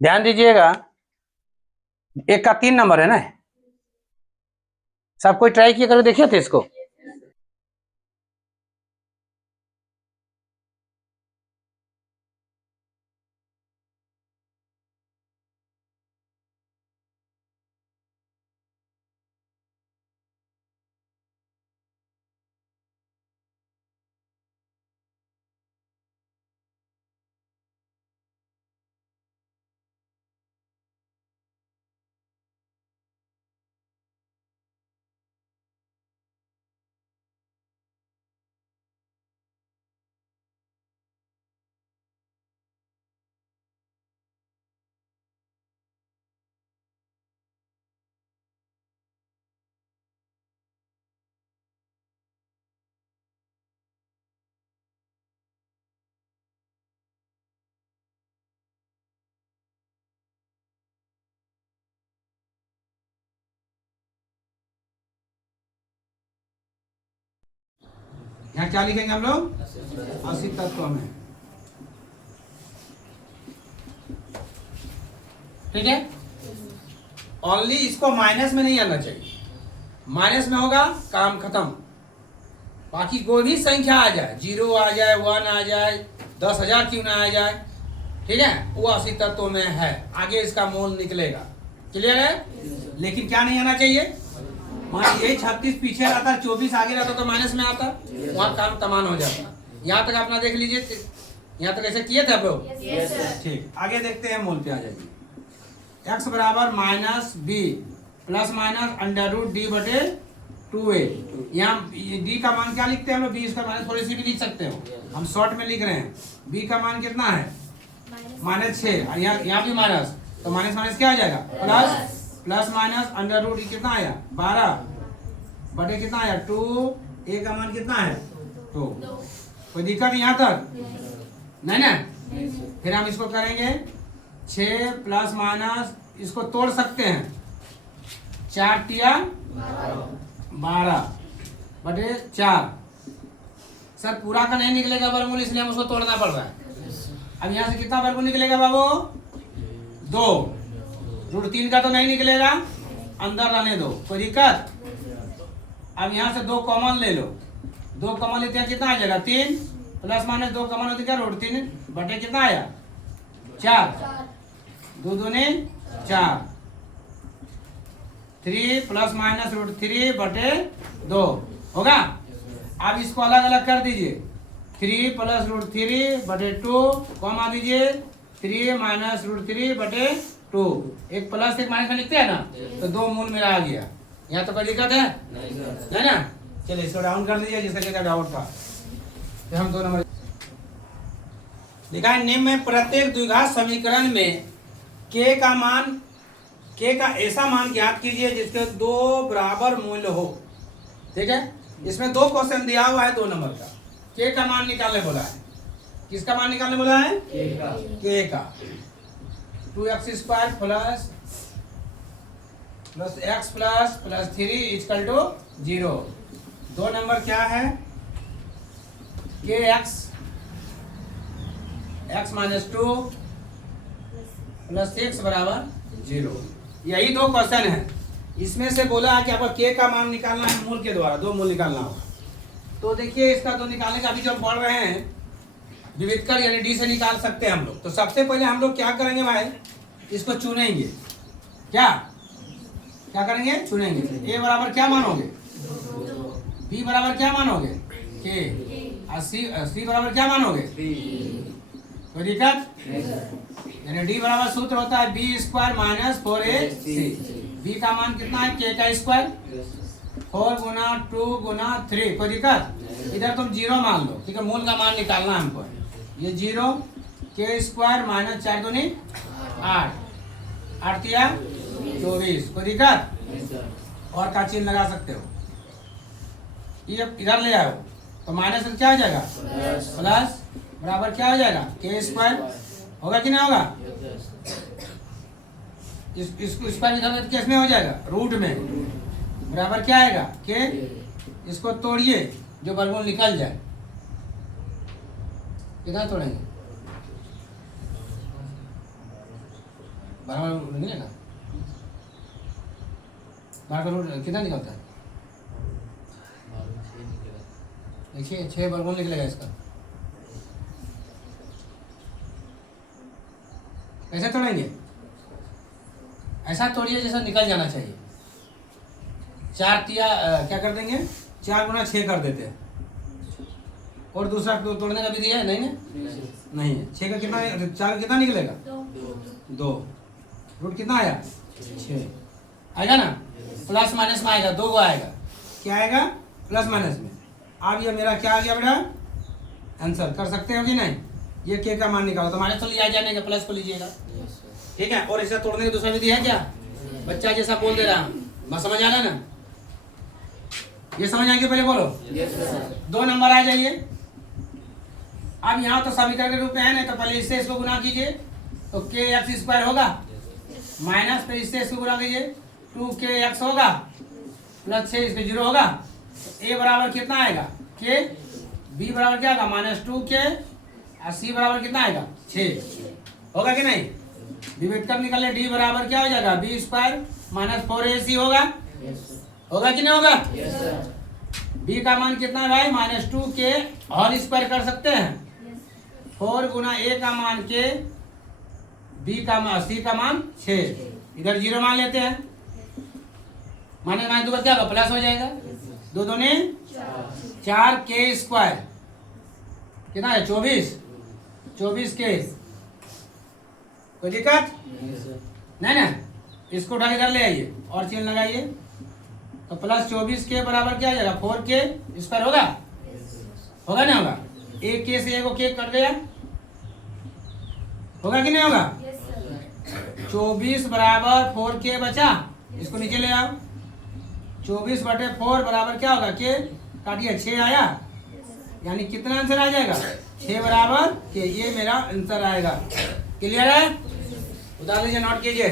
ध्यान दीजिएगा, एक का 3 नंबर है ना। सब कोई ट्राई किया करके देखिए थे इसको। यहाँ क्या लिखेंगे हम लोग? 80 तत्व में। ठीक है, ओनली इसको माइनस में नहीं आना चाहिए। माइनस में होगा काम खत्म। बाकी कोई भी संख्या आ जाए, 0 आ जाए, 1 आ जाए, 10,000 क्यों ना आ जाए, ठीक है, वो 80 तत्वों में है। आगे इसका मोल निकलेगा। क्लियर है? लेकिन क्या नहीं आना चाहिए? मान लीजिए 36 पीछे रहता, 24 आगे रहता तो माइनस में आता, वहाँ काम तमाम हो जाता। यहाँ तक अपना देख लीजिए, यहाँ तक ऐसे किए थे आप लोग? ठीक, आगे देखते हैं, मोल पे आ जाइए। x बराबर minus B plus minus under root D बटे 2a। यहाँ d का मान क्या लिखते हैं हम लोग? b इसका माइनस थोड़ी सी भी लिख सकते हो, हम शॉर्ट में लिख रहे हैं। b का मान कितना है? -6। यहाँ भी माइनस, तो माइनस माइनस क्या आ जाएगा? Plus. Plus minus under root कितना आया? 12 बटे कितना आया? 2। a का मान कितना है? 2। कोई दिक्कत यहाँ तक? नहीं ना? फिर हम इसको करेंगे 6 प्लस माइनस, इसको तोड़ सकते हैं, 4 तिया 12 बटे 4। सर पूरा का नहीं निकलेगा वर्गमूल, इसलिए हम उसको तोड़ना पड़ रहा है। अब यहाँ से कितना वर्गमूल निकलेगा बाबू? 2। √3 का तो नहीं निकलेगा, अंदर रहने दो, कोई दिक्कत? अब यहाँ से 2 कॉमन ले लो, 2 कॉमन लेते हैं, कितना आ जाएगा? 3 प्लस माइनस 2 कॉमन होती क्या? √3 बटे कितना आया? 4। 2 दूनी 4। 3 प्लस माइनस √3 बटे 2 होगा। अब इसको अलग अलग कर दीजिए, 3 प्लस √3 बटे 2, कॉमा दीजिए 3 माइनस √3 बटे 2। एक प्लस एक माइनस में लिखते हैं ना, तो 2 मूल मेरा आ गया। यहाँ तो कोई दिक्कत है? नहीं ना? चलिए इसको डाउन कर दीजिए, जिसका डाउट था। तो हम 2 नंबर दिखाएं। निम्न में प्रत्येक द्विघात समीकरण में k का मान, k का ऐसा मान ज्ञात कीजिए जिसके 2 बराबर मूल्य हो। ठीक है, इसमें 2 क्वेश्चन दिया हुआ है 2 नंबर का। k का मान निकालने बोला है। किसका मान निकालने बोला है? k का। 2x² plus x plus 3 = 0। 2 number क्या है? kx x - 2 प्लस x बराबर 0। यही 2 क्वेश्चन है। इसमें से बोला है कि आपको k का मान निकालना है मूल के द्वारा, 2 मूल निकालना होगा। तो देखिए इसका 2 निकालने का अभी जो पढ़ रहे हैं, विविधकर यानी d से निकाल सकते हैं हम लोग। तो सबसे पहले हम लोग क्या करेंगे भाई? इसको चुनेंगे। क्या करेंगे? चुनेंगे। a बराबर क्या मानोगे? b बराबर क्या मानोगे? k। और c बराबर क्या मानोगे? कोई दिक्कत? यानी d बराबर सूत्र होता है b² - 4ac। b का मान कितना है? k का स्क्वायर, 4 गुना 2 गुना 3। कोई दिक्कत? इधर तुम 0 मान लो, ठीक है, मूल का मान निकालना है हमको। ये 0, k² - 4 दूनी 8, 8 तिया 24। कोई दिक्कत? और का चिन्ह लगा सकते हो। ये इधर ले आओ तो माइनस से क्या हो जाएगा? प्लस बराबर क्या हो जाएगा? k² होगा कि नहीं होगा? इसको स्क्वायर इधर केस में हो जाएगा, रूट में बराबर क्या आएगा? k। इसको तोड़िए, जो वर्गमूल निकल जाए। कितना तोड़ेंगे? 12 निकलेगा। 12 का रूट कितना निकलता है? देखिए 6 वर्गमूल निकलेगा इसका। कैसे तोड़ेंगे? ऐसा तोड़िए जैसा निकल जाना चाहिए। 4 तिया क्या कर देंगे? 4 गुना 6 कर देते हैं। और दूसरा तोड़ने का विधि है? नहीं नहीं है। 6 का कितना, 4 का कितना निकलेगा? 2। रूट कितना आया? 6 आएगा ना। प्लस माइनस में आएगा, 2 आएगा। क्या आएगा? प्लस माइनस में। अब ये मेरा क्या आ गया बेटा? आंसर। कर सकते हो कि नहीं? ये के का मान निकालो तो माइनस तो लिया जाने का, प्लस को लीजिएगा। ठीक है। और इसे तोड़ने की दूसरा विधि है क्या? बच्चा जैसा बोल दे रहा बस, समझ आ रहा ना? ये समझ आएंगे? पहले बोलो। 2 नंबर आ जाइए। अब यहाँ तो समीकरण के रूप में है ना, तो पहले इससे इसको गुना कीजिए तो के एक्स स्क्वायर होगा, माइनस पे इससे इसको गुना कीजिए 2kx होगा, प्लस 6 इसमें 0 होगा। ए बराबर कितना आएगा? के। बी बराबर क्या आएगा? -2k। और सी बराबर कितना आएगा? 6 होगा कि नहीं? विभेदक निकाले डी बराबर क्या हो जाएगा? बी स्क्वायर माइनस 4ac होगा। होगा कि नहीं होगा? बी का मान कितना है भाई? -2k होल स्क्वायर कर सकते हैं। 4 गुना ए का मान के, बी का मान, सी का मान 6। इधर 0 मान लेते हैं। माने माने 2 क्या होगा? प्लस हो जाएगा। 2 दूनी 4k स्क्वायर कितना है? 24k। कोई दिक्कत नहीं ना? इसको उठा के इधर ले आइए और चिन्ह लगाइए तो प्लस 24k बराबर क्या आ जाएगा? 4k स्क्वायर होगा। होगा नहीं होगा? एक के से एक के कट गया, होगा कि नहीं होगा? 24 बराबर 4k बचा, इसको नीचे ले आओ। 24/4 बराबर क्या होगा? के काटिए 6 आया, यानी कितना आंसर आ जाएगा? 6 बराबर के। ये मेरा आंसर आएगा। क्लियर है? उतार लीजिए, नोट कीजिए।